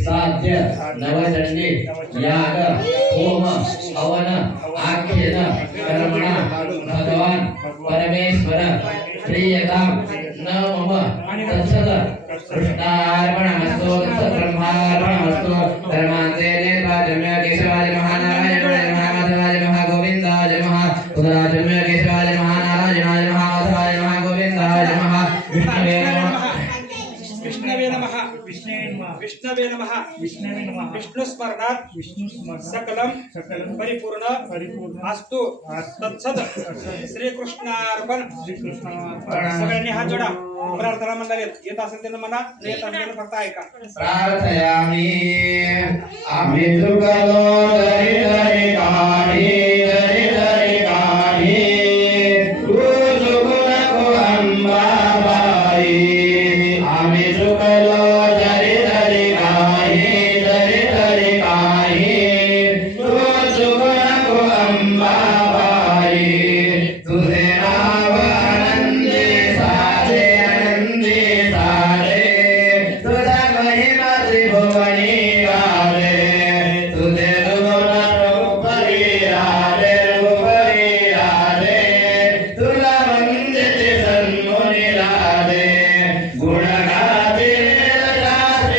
साध्य नवचंडी याग होम हवन आख्यन कर्मणा भगवान परमेश्वर प्रियताम न मम तत्सद कृष्णार्पणमस्तु ब्रह्मार्पणमस्तु धर्मान्ते नेत्राजम्य केशवाय महानारायणाय नमः माधवाय नमः गोविन्दाय नमः उदराजम्य केशवाय महानारायणाय नमः माधवाय नमः गोविन्दाय नमः विष्णवे नमः विष्णवे नमः विष्णु स्मरणात् सकलम परिपूर्ण अस्तु तत्सद श्री कृष्णार्पण सगळ्यांनी हात जोडा प्रार्थना मंडळीत येत असेल त्यांना म्हणा येत असेल त्यांना फक्त ऐका प्रार्थयामि आम्ही चुकलो तरी तरी काढी तरी तरी काढी तू चुकू नको अंबाबाई आम्ही चुकलो तरी तरी काही तरी तरी काही तू चुकू नको अंबाबाई तुझे नाव आनंदी सारे तुझा महिमा त्रिभुवनी